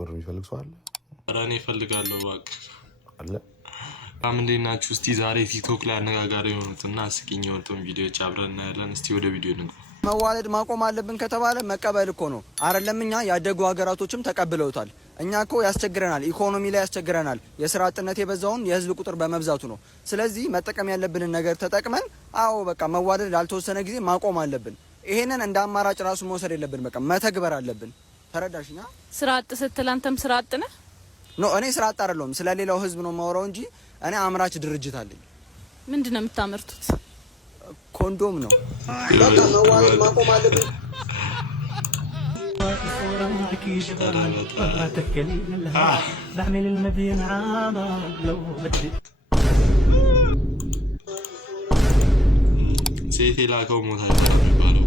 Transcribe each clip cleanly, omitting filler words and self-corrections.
ብር የሚፈልግ ሰው አለ? ኧረ እኔ እፈልጋለሁ እባክህ አለ። እንዴት ናችሁ? እስቲ ዛሬ ቲክቶክ ላይ አነጋጋሪ የሆኑትና አስቂኝ የሆኑትን ቪዲዮዎች አብረን እናያለን። እስቲ ወደ ቪዲዮ እንግባ። መዋለድ ማቆም አለብን ከተባለ መቀበል እኮ ነው አይደለም? እኛ ያደጉ ሀገራቶችም ተቀብለውታል። እኛ እኮ ያስቸግረናል፣ ኢኮኖሚ ላይ ያስቸግረናል። የስራ አጥነት የበዛውን የህዝብ ቁጥር በመብዛቱ ነው። ስለዚህ መጠቀም ያለብንን ነገር ተጠቅመን አዎ በቃ መዋለድ ላልተወሰነ ጊዜ ማቆም አለብን። ይሄንን እንደ አማራጭ ራሱ መውሰድ የለብን፣ በቃ መተግበር አለብን። ተረዳሽኛ? ስራ አጥ ስትል አንተም ስራ አጥ ነህ? ኖ እኔ ስራ አጥ አይደለሁም፣ ስለሌላው ህዝብ ነው የማወራው እንጂ እኔ አምራች ድርጅት አለኝ። ምንድነው የምታመርቱት? ኮንዶም ነው። በቃ መዋለድ ማቆም አለብን። ሴት የላከው ሞታ የሚባለው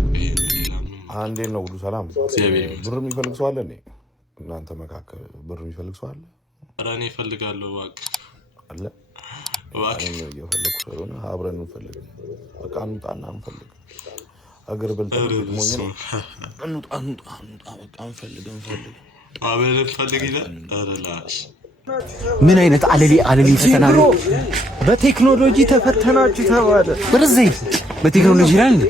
አንዴ ነው። ሁሉ ሰላም። ብር የሚፈልግ ሰው አለ? እናንተ መካከል ብር የሚፈልግ ሰው አለ? ኧረ እኔ እፈልጋለሁ እባክህ አለ። እባክህ እየፈለኩ ስለሆነ አብረን እንፈልግ። በቃ እንውጣና እንፈልግ። አገር በልተን ሞኝ ነው። እንውጣ በቃ እንፈልግ አብረን እንፈልግ ይላል። ኧረ ላሽ ምን አይነት አለሌ ፈተና ነው? በቴክኖሎጂ ተፈተናችሁ ተባለ። በረዘይ በቴክኖሎጂ ላይ እንዴ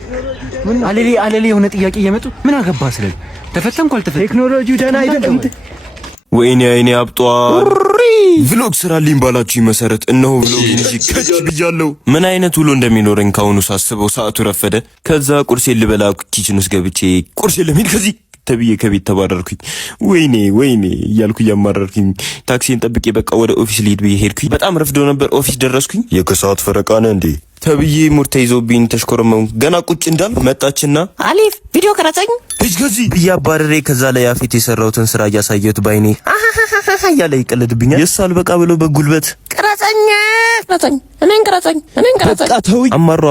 ምን አለሌ የሆነ ጥያቄ እየመጡ ምን አገባ ስለዚህ ተፈተንኩ አልተፈተንኩም ቴክኖሎጂው ደህና አይደለም። ወይኔ አይኔ አብጧል። ቭሎግ ስራልኝ ባላችሁ መሰረት እነሆ ቭሎግን እዚህ ከች ብያለሁ። ምን አይነት ውሎ እንደሚኖረኝ ካሁኑ ሳስበው ሰዓቱ ረፈደ። ከዛ ቁርሴን ልበላ ኪችን ውስጥ ገብቼ ቁርሴን ለምን ከዚህ ተብዬ ከቤት ተባረርኩኝ። ወይኔ እያልኩ እያማረርኩኝ ታክሲን ጠብቄ በቃ ወደ ኦፊስ ልሄድ ብዬ ሄድኩኝ። በጣም ረፍዶ ነበር። ኦፊስ ደረስኩኝ። የከሰዓት ፈረቃ ነህ እንዴ ተብዬ ሙር ተይዞብኝ ተሽኮረመው። ገና ቁጭ እንዳል መጣችና አሊፍ ቪዲዮ ቀረጸኝ ልጅ ከዚህ ብዬ አባረሬ። ከዛ ላይ ያፊት የሰራሁትን ስራ እያሳየሁት ባይኔ እያለ ይቀልድብኛል። የሳል በቃ ብሎ በጉልበት ቀረጸኝ እኔን ቀረጸኝ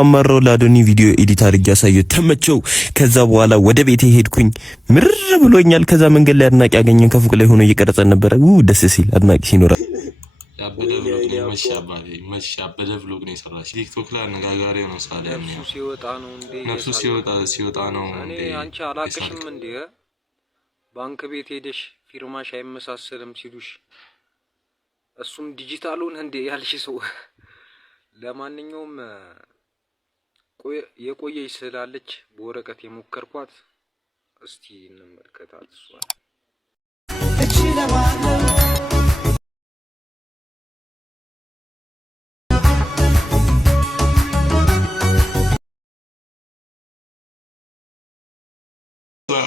አማሮ ለአዶኒ ቪዲዮ ኤዲት አድርጌ ያሳየሁት ተመቸው። ከዛ በኋላ ወደ ቤቴ ሄድኩኝ። ምርር ብሎኛል። ከዛ መንገድ ላይ አድናቂ ያገኘን ከፉቅ ላይ ሆኖ እየቀረጸን ነበረ። ደስ ሲል አድናቂ ሲኖራል። ያበደ ብሎግ ነው ያበደ ብሎግ ነው የሰራሽ። ቲክቶክ ላይ አነጋጋሪ ነው። ሳለ ነፍሱ ሲወጣ ነው እንዴ? ነፍሱ ሲወጣ ነው እንዴ? አንቺ አላቅሽም እንዴ? ባንክ ቤት ሄደሽ ፊርማሽ አይመሳሰልም ሲሉሽ እሱም ዲጂታሉን እንዴ ያልሽ ሰው። ለማንኛውም የቆየች ስላለች በወረቀት የሞከርኳት እስቲ እንመልከታት። እሷ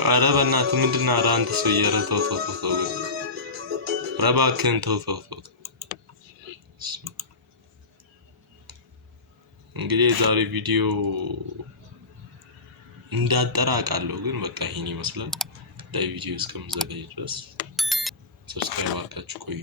ኧረ በእናትህ ምንድን ነው? ኧረ አንተ ሰውዬ ኧረ ተው ኧረ እባክህን ተው። እንግዲህ የዛሬ ቪዲዮ እንዳጠራ አውቃለሁ፣ ግን በቃ ይሄን ይመስላል። ለቪዲዮ እስከምዘጋጅ ድረስ ሰብስክራይብ አድርጋችሁ ቆዩ።